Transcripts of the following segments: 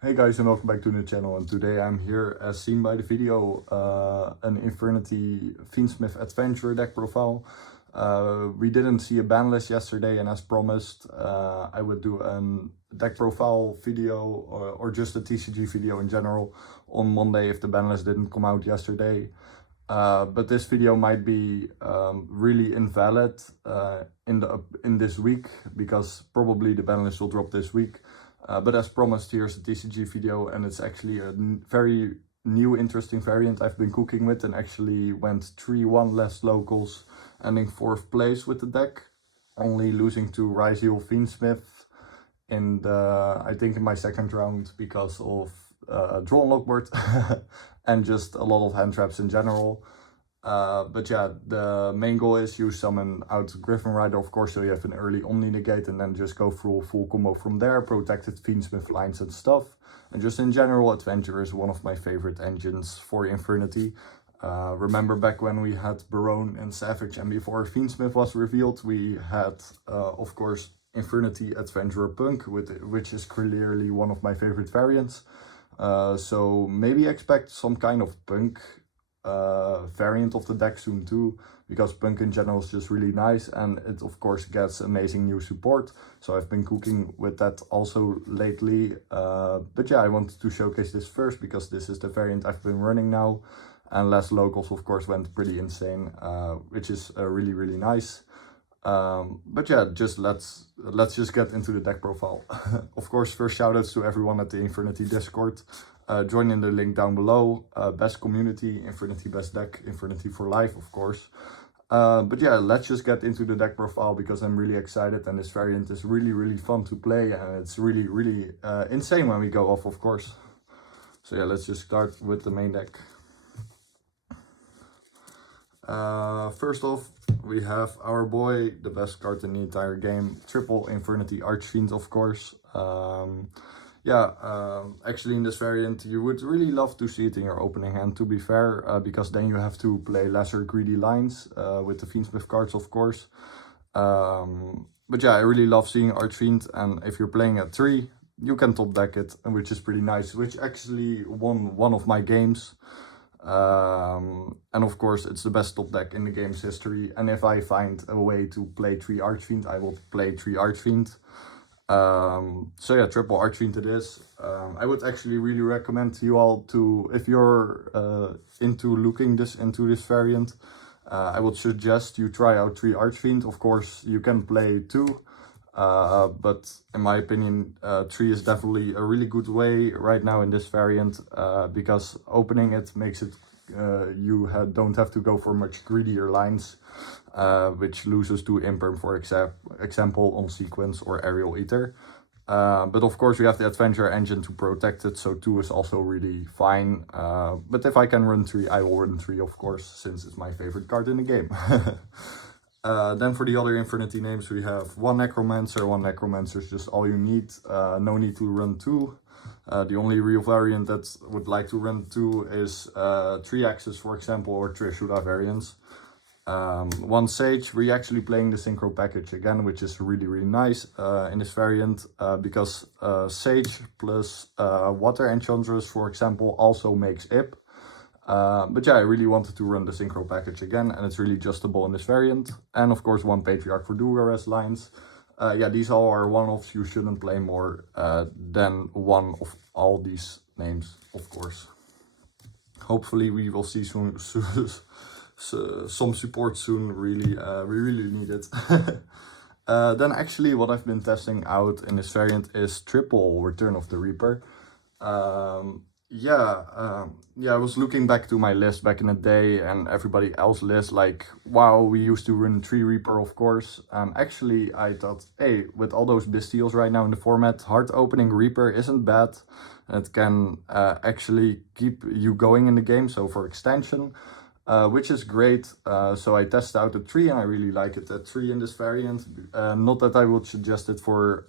Hey guys, and welcome back to the channel, and today I'm here as seen by the video, an Infernity Fiendsmith Adventurer deck profile. We didn't see a ban list yesterday, and as promised I would do a deck profile video or just a TCG video in general on Monday if the ban list didn't come out yesterday. But this video might be really invalid in this week because probably the ban list will drop this week. But as promised, here's a TCG video, and it's actually a very new interesting variant I've been cooking with, and actually went 3-1 less locals, ending 4th place with the deck, only losing to Ryziel Fiendsmith in I think in my second round because of drawn lockboard and just a lot of hand traps in general. But yeah, the main goal is you summon out Griffin Rider, of course, so you have an early Omni negate, and then just go through a full combo from there, protected Fiendsmith lines and stuff. And just in general, Adventurer is one of my favorite engines for Infernity. Remember back when we had Barone and Savage, and before Fiendsmith was revealed, we had, of course, Infernity Adventurer Punk, which is clearly one of my favorite variants. So maybe expect some kind of Punk variant of the deck soon too, because Punk in general is just really nice, and it of course gets amazing new support, so I've been cooking with that also lately. But yeah, I wanted to showcase this first because this is the variant I've been running now, and less locals of course went pretty insane, which is really nice. But yeah, let's just get into the deck profile. Of course, first shoutouts to everyone at the Infernity Discord. Join in the link down below. Best community, Infernity best deck, Infernity for life, of course. But yeah, let's just get into the deck profile because I'm really excited, and this variant is really fun to play, and it's really insane when we go off, of course. So yeah, let's just start with the main deck. First off, we have our boy, the best card in the entire game, triple Infernity Archfiend, of course. Actually in this variant you would really love to see it in your opening hand, to be fair, because then you have to play lesser greedy lines with the Fiendsmith cards, of course. But yeah, I really love seeing Archfiend, and if you're playing at 3, you can top deck it, which is pretty nice, which actually won one of my games. And of course it's the best top deck in the game's history, and if I find a way to play 3 Archfiend, I will play 3 Archfiend. So yeah, triple Archfiend it is. I would actually really recommend to you all to, if you're into looking into this variant, I would suggest you try out 3 Archfiend. Of course you can play 2, but in my opinion 3 is definitely a really good way right now in this variant, because opening it makes it you don't have to go for much greedier lines, which loses to Imperm, for example, on Sequence or Aerial Eater. But of course we have the Adventurer engine to protect it, so 2 is also really fine. But if I can run 3, I will run 3, of course, since it's my favorite card in the game. Then for the other Infernity names, we have 1 Necromancer. 1 Necromancer is just all you need. No need to run 2. The only real variant that would like to run 2 is 3 Axes, for example, or Trishula variants. 1 Sage, we're actually playing the Synchro package again, which is really nice in this variant, because Sage plus Water Enchantress, for example, also makes IP. But yeah, I really wanted to run the Synchro package again, and it's really adjustable in this variant. And of course 1 Patriarch for Dugares lines. Yeah, these all are one-offs. You shouldn't play more than 1 of all these names, of course. Hopefully we will see soon some support soon. Really, we really need it. Then actually what I've been testing out in this variant is triple Return of the Reaper. I was looking back to my list back in the day and everybody else's list, like, wow, we used to run 3 Reaper, of course. Actually, I thought, hey, with all those Bestials right now in the format, hard opening Reaper isn't bad. It can actually keep you going in the game, so for extension, which is great. So I tested out the 3, and I really like it at 3 in this variant. Not that I would suggest it for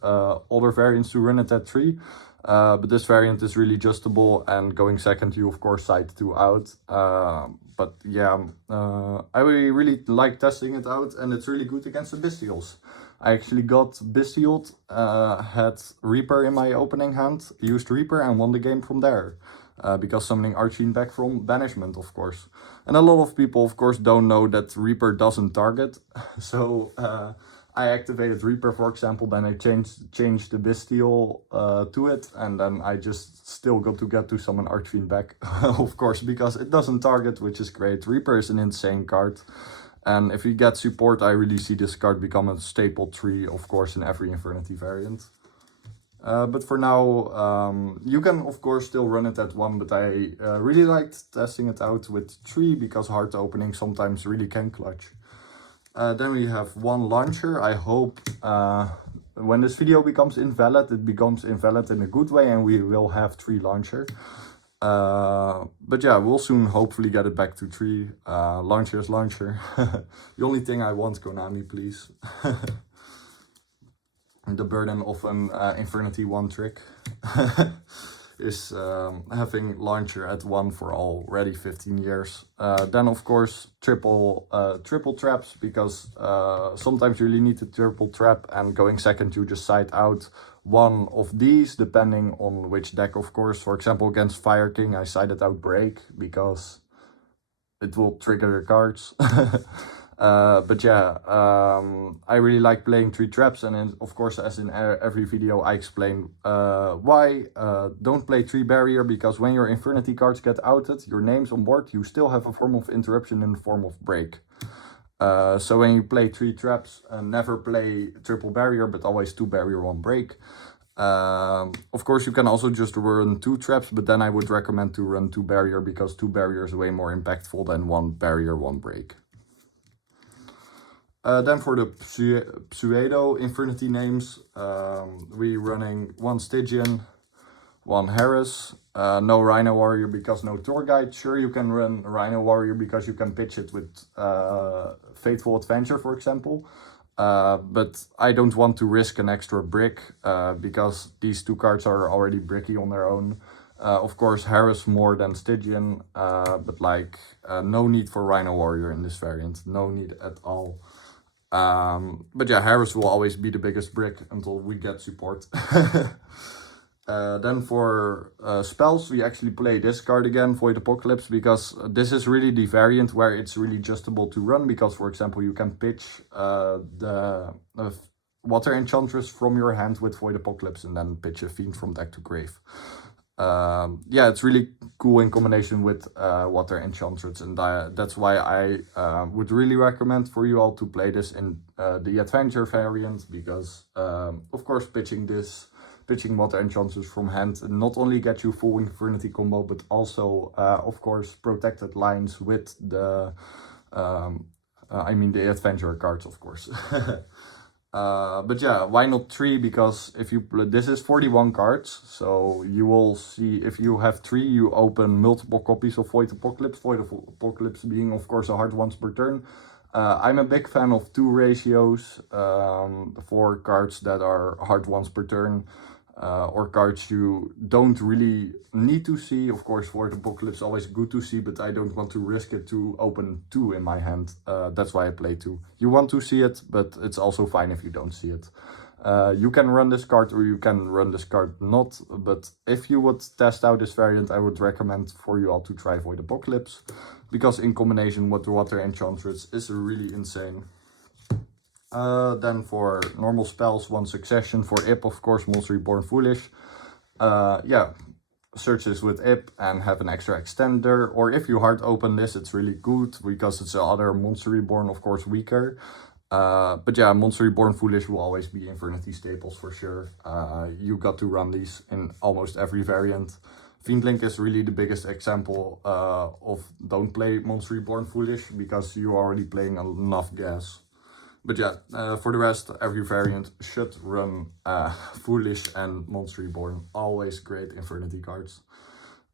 other variants to run it at 3. But this variant is really adjustable, and going second you of course side 2 out. But yeah, I really like testing it out, and it's really good against the Bestials. I actually got Bestialt, had Reaper in my opening hand, used Reaper and won the game from there. Because summoning Archfiend back from banishment, of course. And a lot of people, of course, don't know that Reaper doesn't target. So I activated Reaper, for example, then I changed the Bestial to it, and then I just still got to summon Archfiend back, of course, because it doesn't target, which is great. Reaper is an insane card. And if you get support, I really see this card become a staple tree, of course, in every Infernity variant. But for now, you can of course still run it at 1, but I really liked testing it out with 3 because hard opening sometimes really can clutch. Then we have 1 launcher. I hope when this video becomes invalid, it becomes invalid in a good way and we will have 3 launcher. But yeah, we'll soon hopefully get it back to 3. Launcher is launcher. The only thing I want, Konami, please. The burden of an Infernity 1 trick is having launcher at 1 for already 15 years. Then of course triple traps, because sometimes you really need to triple trap, and going second you just side out 1 of these depending on which deck, of course. For example, against Fire King I sided out Break because it will trigger the cards. But yeah, I really like playing 3 traps, and then, of course, as in every video I explain why. Don't play 3 barrier, because when your Infernity cards get outed, your name's on board, you still have a form of interruption in the form of break. So when you play 3 traps, never play triple barrier, but always 2 barrier, 1 break. Of course you can also just run 2 traps, but then I would recommend to run 2 barrier, because 2 barrier is way more impactful than 1 barrier, 1 break. Then for the pseudo Infernity names, we running 1 Stygian, 1 Harris, no Rhino Warrior because no Tour Guide. Sure, you can run Rhino Warrior because you can pitch it with Fateful Adventure, for example. But I don't want to risk an extra brick, because these 2 cards are already bricky on their own. Of course, Harris more than Stygian, but like no need for Rhino Warrior in this variant, no need at all. But yeah, Harris will always be the biggest brick until we get support. Then for spells, we actually play this card again, Void Apocalypse, because this is really the variant where it's really adjustable to run, because for example you can pitch the Water Enchantress from your hand with Void Apocalypse and then pitch a Fiend from deck to grave. Yeah, it's really cool in combination with Water Enchantress, and that's why I would really recommend for you all to play this in the Adventure variant, because of course pitching Water Enchantress from hand not only get you full Infernity combo, but also of course protected lines with the I mean the Adventure cards, of course. But yeah, why not 3? Because if you play, this is 41 cards, so you will see if you have 3, you open multiple copies of Void Apocalypse. Void Apocalypse being, of course, a hard once per turn. I'm a big fan of 2 ratios for cards that are hard once per turn. Or cards you don't really need to see. Of course, Void Apocalypse always good to see, but I don't want to risk it to open 2 in my hand. That's why I play 2. You want to see it, but it's also fine if you don't see it. You can run this card or you can run this card not, but if you would test out this variant, I would recommend for you all to try Void Apocalypse, because in combination with the Water Enchantress is really insane. Then for normal spells, 1 Succession. For Ip, of course, Monster Reborn Foolish. Yeah, search this with Ip and have an extra extender. Or if you hard open this, it's really good, because it's the other Monster Reborn, of course, weaker. But yeah, Monster Reborn Foolish will always be Infernity staples for sure. You got to run these in almost every variant. Fiendlink is really the biggest example of don't play Monster Reborn Foolish, because you're already playing enough gas. But yeah, for the rest, every variant should run Foolish and Monster Reborn. Always great Infernity cards.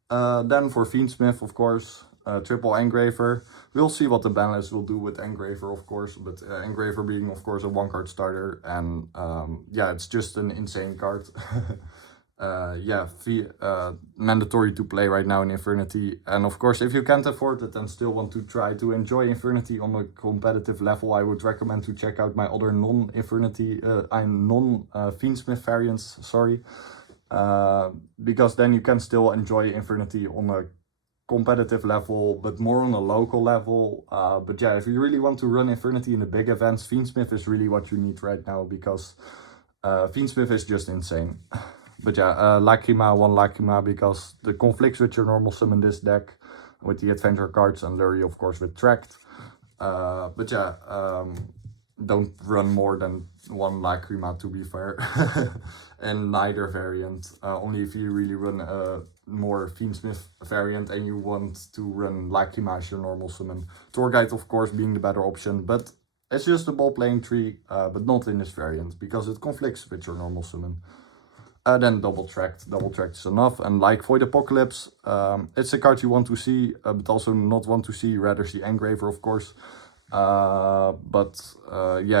Then for Fiendsmith, of course, triple Engraver. We'll see what the banlist will do with Engraver, of course. But Engraver being, of course, a 1-card starter. And yeah, it's just an insane card. yeah, mandatory to play right now in Infernity. And of course, if you can't afford it and still want to try to enjoy Infernity on a competitive level, I would recommend to check out my other non-Infernity, non-Fiendsmith variants, sorry. Because then you can still enjoy Infernity on a competitive level, but more on a local level. But yeah, if you really want to run Infernity in the big events, Fiendsmith is really what you need right now, because Fiendsmith is just insane. But yeah, Lacrima, one Lacrima, because the conflicts with your normal summon this deck, with the Adventurer cards, and Lurie of course with Tracked. But yeah, don't run more than one Lacrima, to be fair. And neither variant, only if you really run a more Fiendsmith variant and you want to run Lacrima as your normal summon. Torguide of course being the better option, but it's just a ball playing tree, but not in this variant, because it conflicts with your normal summon. Then double tracked is enough. And like Void Apocalypse, it's a card you want to see, but also not want to see, rather see Engraver of course. Yeah,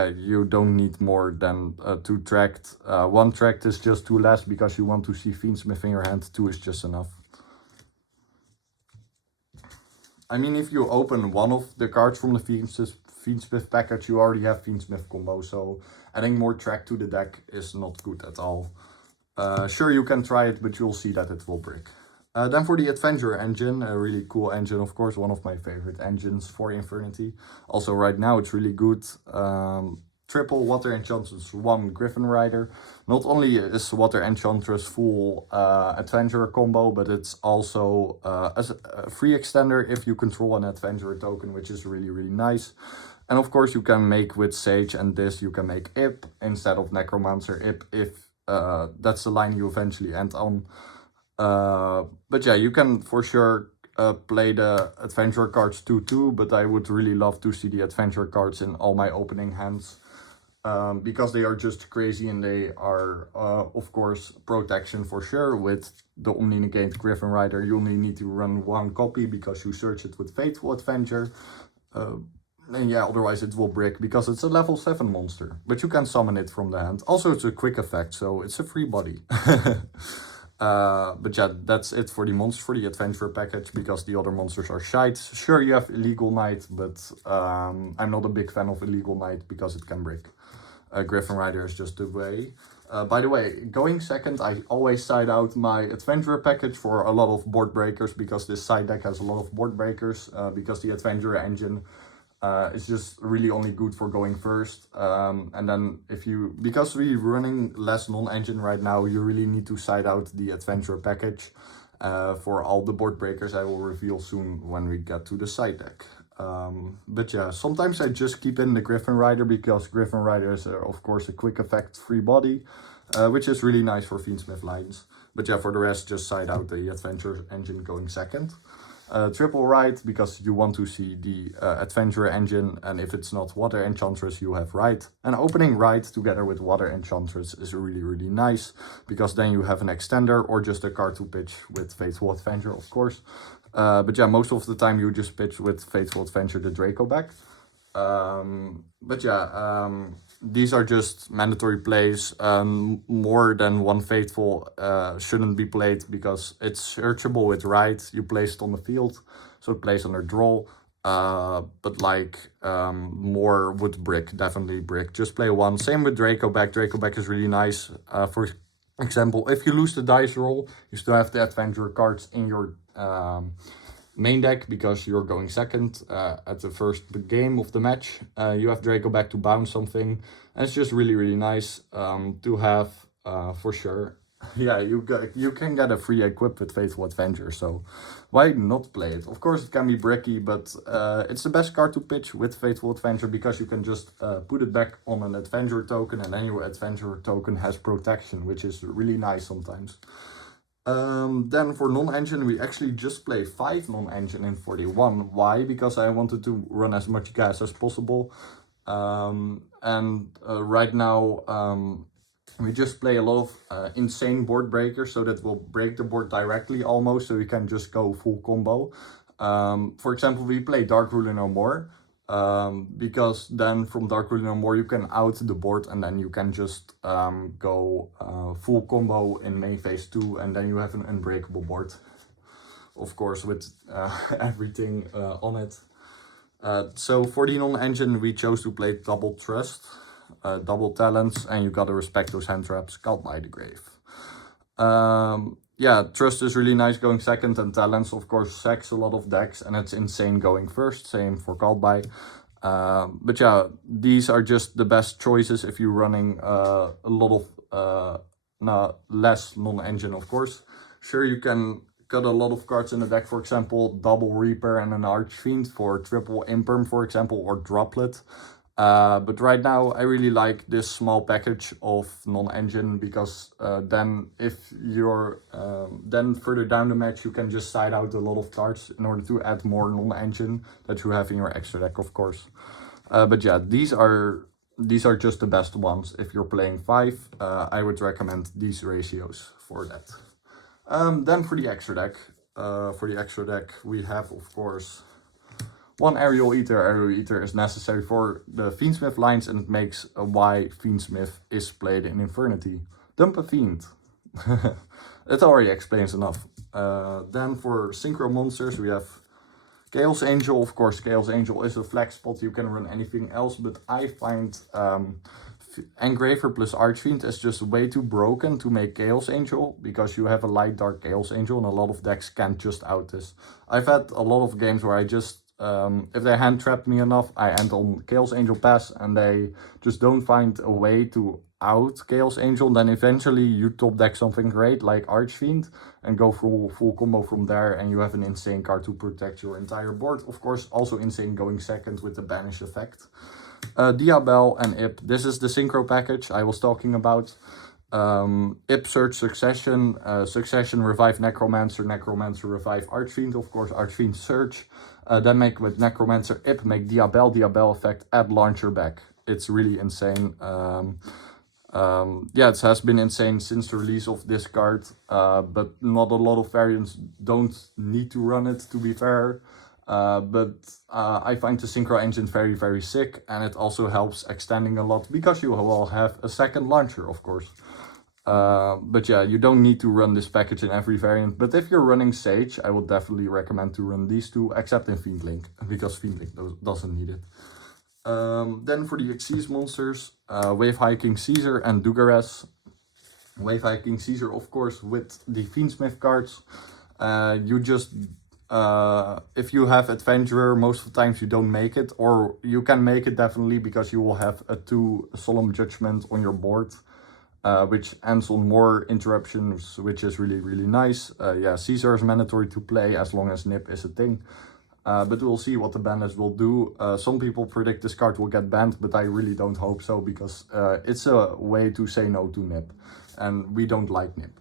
you don't need more than 2 tracked. 1 tracked is just too less, because you want to see Fiendsmith in your hand. 2 is just enough. I mean, if you open one of the cards from the Fiendsmith package, you already have Fiendsmith combo, so adding more track to the deck is not good at all. Sure, you can try it, but you'll see that it will break. Then for the Adventurer engine, a really cool engine, of course, one of my favorite engines for Infernity. Also right now it's really good. Triple Water Enchantress, 1 Griffin Rider. Not only is Water Enchantress full Adventurer combo, but it's also a free extender if you control an Adventurer token, which is really, really nice. And of course you can make with Sage and this, you can make Ip instead of Necromancer Ip, if that's the line you eventually end on. But yeah, you can for sure play the Adventurer cards too, but I would really love to see the Adventurer cards in all my opening hands. Because they are just crazy, and they are, of course, protection for sure. With the Omni-Negate Griffin Rider, you only need to run 1 copy, because you search it with Faithful Adventure. And yeah, otherwise it will break, because it's a level 7 monster. But you can summon it from the hand. Also, it's a quick effect, so it's a free body. But yeah, that's it for the monsters for the Adventurer package, because the other monsters are shite. Sure, you have Illegal Knight, but I'm not a big fan of Illegal Knight, because it can break. Griffin Rider is just the way. By the way, going second, I always side out my Adventurer package for a lot of board breakers, because this side deck has a lot of board breakers, because the Adventurer engine is just really only good for going first. And then because we're running less non-engine right now, you really need to side out the Adventurer package for all the board breakers I will reveal soon when we get to the side deck. But yeah, sometimes I just keep in the Griffin Rider, because Griffin Rider is of course a quick effect free body, which is really nice for Fiendsmith lines. But yeah, for the rest, just side out the Adventure engine going second. Triple Right, because you want to see the Adventurer engine, and if it's not Water Enchantress, you have Right. And opening Right together with Water Enchantress is really, really nice, because then you have an extender or just a card to pitch with Faithful Adventure, of course. But yeah, most of the time you just pitch with Faithful Adventure the Draco back. But yeah, these are just mandatory plays. More than 1 Faithful shouldn't be played, because it's searchable with Right. You place it on the field, so it plays under draw. But like more would brick, definitely brick. Just play 1. Same with Draco back. Draco back is really nice. For example, if you lose the dice roll, you still have the Adventurer cards in your main deck, because you're going second at the first game of the match. You have Draco back to bounce something, and it's just really, really nice to have for sure. Yeah, you can get a free equip with Faithful Adventure, so why not play it? Of course it can be bricky, but it's the best card to pitch with Faithful Adventure, because you can just put it back on an Adventurer token, and then your Adventurer token has protection, which is really nice sometimes. Then for non-engine, we actually just play 5 non-engine in 41. Why? Because I wanted to run as much gas as possible. Right now, we just play a lot of insane board breakers, so that will break the board directly almost, so we can just go full combo. For example, we play Dark Ruler No More. because then from Dark Ruler No More you can out the board and then you can just go full combo in main phase 2 and then you have an unbreakable board. Of course with everything on it. So for the non-engine we chose to play double trust, double talents, and you gotta respect those hand traps called by the grave. Yeah, trust is really nice going second, and talents of course sacks a lot of decks and it's insane going first, same for called by. But yeah, these are just the best choices if you're running a lot of less non-engine, of course. Sure, you can cut a lot of cards in the deck, for example, double Reaper and an Archfiend for triple Imperm, for example, or Droplet. But right now I really like this small package of non-engine because then if you're then further down the match you can just side out a lot of cards in order to add more non-engine that you have in your extra deck, of course. But yeah, these are just the best ones. If you're playing 5, I would recommend these ratios for that. Then for the extra deck, we have of course one Aerial Eater. Aerial Eater is necessary for the Fiendsmith lines and it makes why Fiendsmith is played in Infernity. Dump a Fiend. It already explains enough. Then for Synchro Monsters we have Chaos Angel. Of course, Chaos Angel is a flex spot, you can run anything else, but I find Engraver plus Archfiend is just way too broken to make Chaos Angel, because you have a light dark Chaos Angel and a lot of decks can't just out this. I've had a lot of games where I just, if they hand trapped me enough, I end on Chaos Angel pass and they just don't find a way to out Chaos Angel. Then eventually you top deck something great like Archfiend and go full combo from there and you have an insane card to protect your entire board. Of course, also insane going second with the banish effect. Diabel and Ip. This is the synchro package I was talking about. Ip search Succession, Succession revive Necromancer, Necromancer revive Archfiend, of course Archfiend search. Then make with Necromancer Ip, make Diabel, Diabel effect, add launcher back. It's really insane. Yeah, it has been insane since the release of this card, but not a lot of variants don't need to run it, to be fair. But I find the Synchro engine very, very sick, and it also helps extending a lot because you will have a second launcher, of course. But yeah, you don't need to run this package in every variant, but if you're running Sage, I would definitely recommend to run these two, except in Fiendlink, because Fiendlink doesn't need it. Then for the Xyz monsters, Wave Hiking Caesar and Dugares. Wave Hiking Caesar, of course, with the Fiendsmith cards. You just, if you have Adventurer, most of the times you don't make it, or you can make it definitely because you will have a 2 Solemn Judgment on your board, which ends on more interruptions, which is really, really nice. Yeah, Caesar is mandatory to play as long as Nip is a thing. But we'll see what the banlist will do. Some people predict this card will get banned, but I really don't hope so, because it's a way to say no to Nip, and we don't like Nip.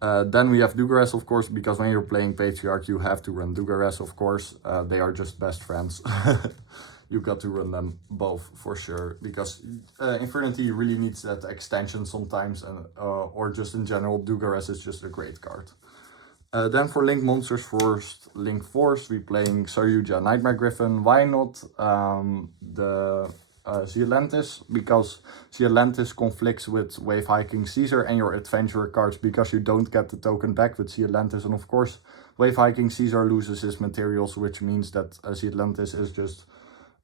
Then we have Dugares, of course, because when you're playing Patriarch, you have to run Dugares, of course. They are just best friends. You got to run them both for sure, because Infernity really needs that extension sometimes, and or just in general, Dugares is just a great card. Then for Link Monsters, first Link Force, we playing Saryuja Nightmare Griffin. Why not the Zealantis? Because Zealantis conflicts with Wave Hiking Caesar and your Adventurer cards, because you don't get the token back with Zealantis. And of course, Wave Hiking Caesar loses his materials, which means that Zealantis is just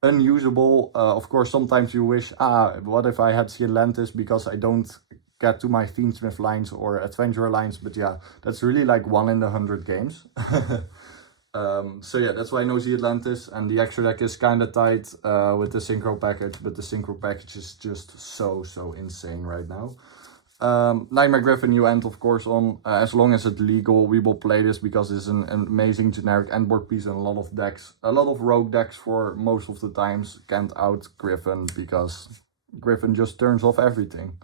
unusable. Of course, sometimes you wish, what if I had Zealantis, because I don't get to my Fiendsmith lines or Adventurer lines, but yeah, that's really like 1 in 100 games. So yeah, that's why no Zealantis, and the extra deck is kind of tight with the Synchro package, but the Synchro package is just so insane right now. Nightmare Griffin you end of course on, as long as it's legal, we will play this because it's an amazing generic endboard piece, and a lot of decks, a lot of rogue decks for most of the times can't out Griffin, because Griffin just turns off everything.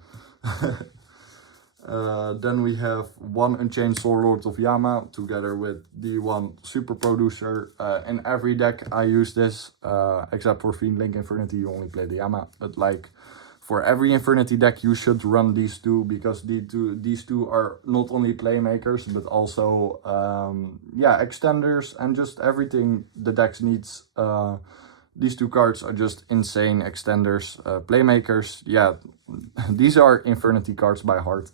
Then we have one Unchained Soul Lord of Yama together with the one Super Producer. In every deck I use this, except for Fiendlink Infernity, you only play the Yama. But like for every Infernity deck you should run these two, because these two are not only playmakers but also yeah, extenders and just everything the decks needs. These two cards are just insane extenders, playmakers. Yeah, these are Infernity cards by heart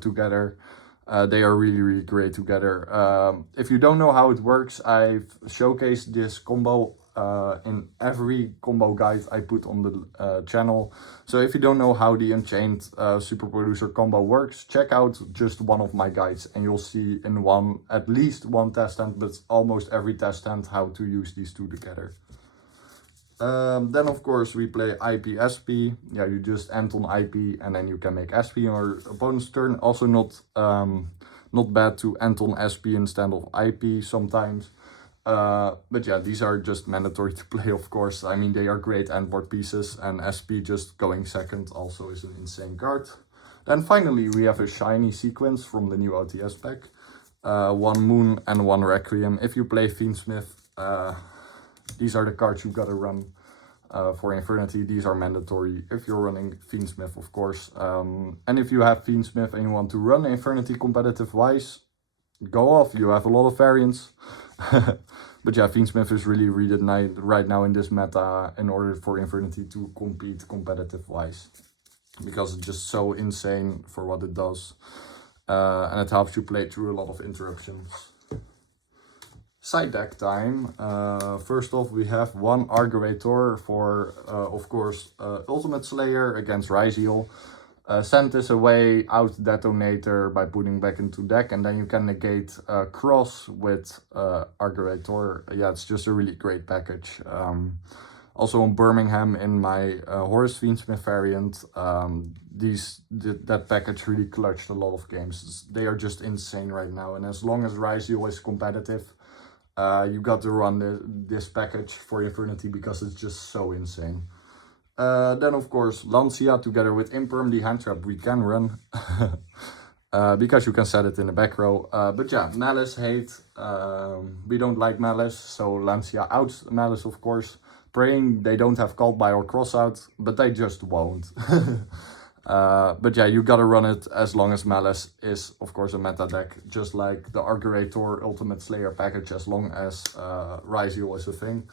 together. They are really great together. If you don't know how it works, I've showcased this combo in every combo guide I put on the channel. So if you don't know how the Unchained Super Producer combo works, check out just one of my guides and you'll see in at least one test hand, but almost every test hand, how to use these two together. Then of course we play IP SP. Yeah, you just end on IP and then you can make SP on your opponent's turn. Also not bad to end on SP instead of IP sometimes. But yeah, these are just mandatory to play, of course. I mean, they are great endboard pieces, and SP just going second also is an insane card. Then finally we have a shiny sequence from the new OTS pack. One Moon and one Requiem. If you play Fiendsmith, these are the cards you gotta run for Infernity. These are mandatory if you're running Fiendsmith, of course. And if you have Fiendsmith and you want to run Infernity competitive wise, go off. You have a lot of variants. But yeah, Fiendsmith is really needed right now in this meta in order for Infernity to compete competitive wise, because it's just so insane for what it does. And it helps you play through a lot of interruptions. Side deck time. First off, we have one Arguator for, of course, Ultimate Slayer against Ryziel. Send this away, out Detonator by putting back into deck, and then you can negate Cross with Arguator. Yeah, it's just a really great package. Also on Birmingham in my Horus Fiendsmith variant, that package really clutched a lot of games. They are just insane right now, and as long as Ryziel is competitive, you got to run this package for Infernity because it's just so insane. Then of course Lancia together with Imperm, the hand trap we can run because you can set it in the back row. But yeah, Malice, hate, we don't like Malice, so Lancia out Malice, of course. Praying they don't have Called By or Cross out, but they just won't. But yeah, you gotta run it as long as Malice is, of course, a meta deck, just like the Arguator Ultimate Slayer package, as long as Ryziel is a thing.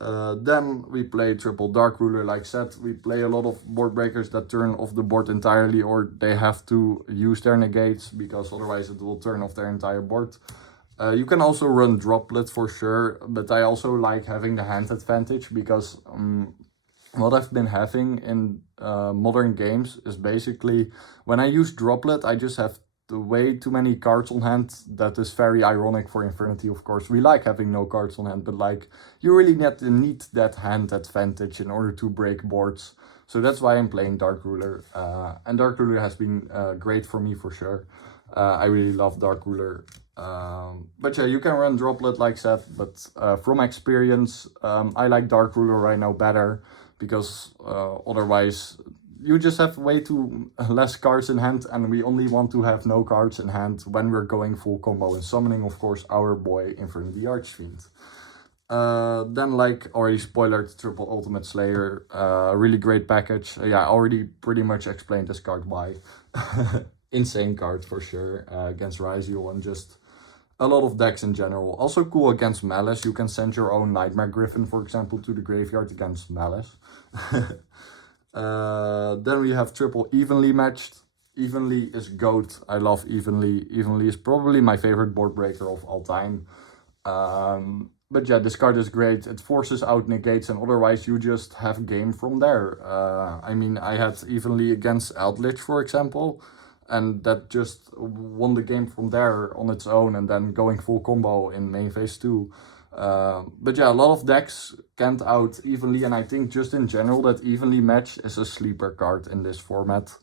Then we play triple Dark Ruler, like said. We play a lot of board breakers that turn off the board entirely, or they have to use their negates, because otherwise it will turn off their entire board. You can also run Droplet for sure, but I also like having the hand advantage, because what I've been having in modern games is basically when I use Droplet, I just have way too many cards on hand. That is very ironic for Infernity, of course. We like having no cards on hand, but like you really need that hand advantage in order to break boards. So that's why I'm playing Dark Ruler, and Dark Ruler has been great for me for sure. I really love Dark Ruler. But yeah, you can run Droplet like said, but from experience, I like Dark Ruler right now better, because otherwise you just have way too less cards in hand, and we only want to have no cards in hand when we're going full combo and summoning, of course, our boy Infernity Archfiend. Then, like already spoiled, triple Ultimate Slayer, really great package. Yeah, I already pretty much explained this card why. Insane card for sure, against Ryziel and just a lot of decks in general. Also cool against Malice. You can send your own Nightmare Griffin, for example, to the graveyard against Malice. Then we have triple Evenly Matched. Evenly is GOAT. I love Evenly. Evenly is probably my favorite board breaker of all time. But yeah, this card is great. It forces out negates, and otherwise you just have game from there. I mean, I had Evenly against Eldritch, for example, and that just won the game from there on its own, and then going full combo in main phase 2. But yeah, a lot of decks can't out Evenly, and I think just in general that Evenly Match is a sleeper card in this format.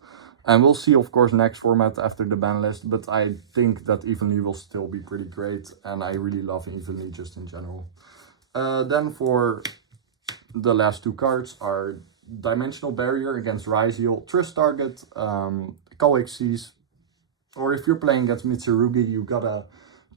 And we'll see, of course, next format after the ban list, but I think that Evenly will still be pretty great, and I really love Evenly just in general. Then for the last two cards are Dimensional Barrier against Ryziel, Trust Target, Call Xyz, or if you're playing against Mitsurugi, you gotta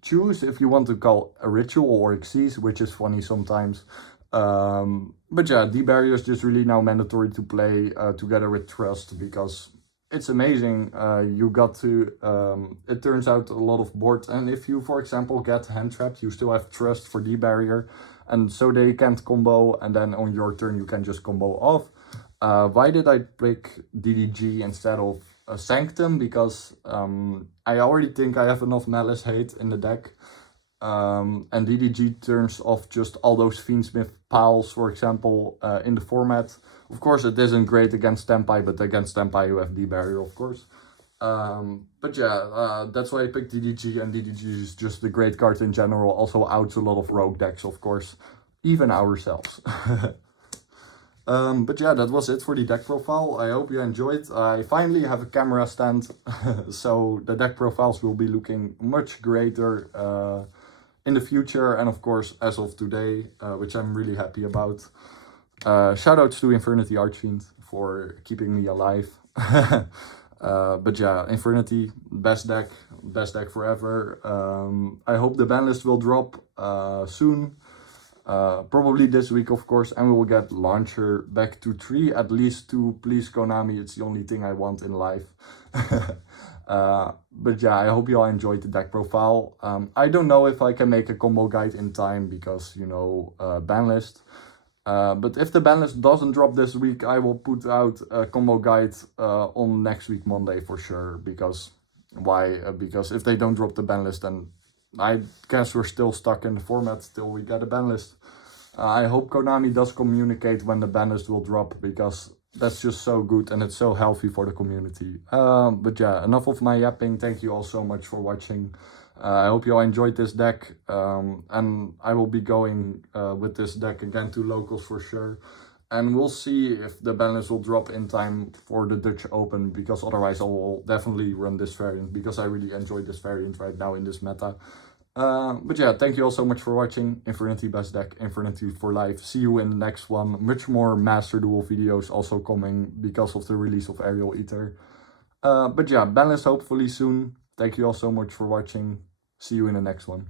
choose if you want to call a Ritual or Xyz, which is funny sometimes. But yeah, the barrier is just really now mandatory to play together with Trust, because it's amazing. You got to, it turns out a lot of board, and if you, for example, get hand trapped, you still have Trust for the barrier, and so they can't combo, and then on your turn you can just combo off. Why did I pick DDG instead of Sanctum? Because I already think I have enough Malice Hate in the deck. And DDG turns off just all those Fiendsmith piles, for example, in the format. Of course, it isn't great against Tempai, but against Tempai you have D-Barrier, of course. But yeah, that's why I picked DDG, and DDG is just a great card in general. Also outs a lot of rogue decks, of course, even ourselves. But yeah, that was it for the deck profile. I hope you enjoyed. I finally have a camera stand, so the deck profiles will be looking much greater in the future, and of course as of today, which I'm really happy about. Shoutouts to Infernity Archfiend for keeping me alive. But yeah, Infernity, best deck forever. I hope the banlist will drop soon. Probably this week, of course, and we will get Launcher back to 3, at least 2. Please, Konami, it's the only thing I want in life. But yeah, I hope you all enjoyed the deck profile. I don't know if I can make a combo guide in time because, you know, banlist. But if the banlist doesn't drop this week, I will put out a combo guide on next week Monday for sure. Because why? Because if they don't drop the banlist, then I guess we're still stuck in the format till we get a banlist. I hope Konami does communicate when the banlist will drop, because that's just so good and it's so healthy for the community. But yeah, enough of my yapping. Thank you all so much for watching. I hope you all enjoyed this deck, and I will be going with this deck again to locals for sure. And we'll see if the banlist will drop in time for the Dutch Open, because otherwise I will definitely run this variant, because I really enjoy this variant right now in this meta. But yeah, thank you all so much for watching. Infernity best deck, Infernity for life. See you in the next one. Much more Master Duel videos also coming because of the release of Aerial Ether. But yeah, banlist hopefully soon. Thank you all so much for watching. See you in the next one.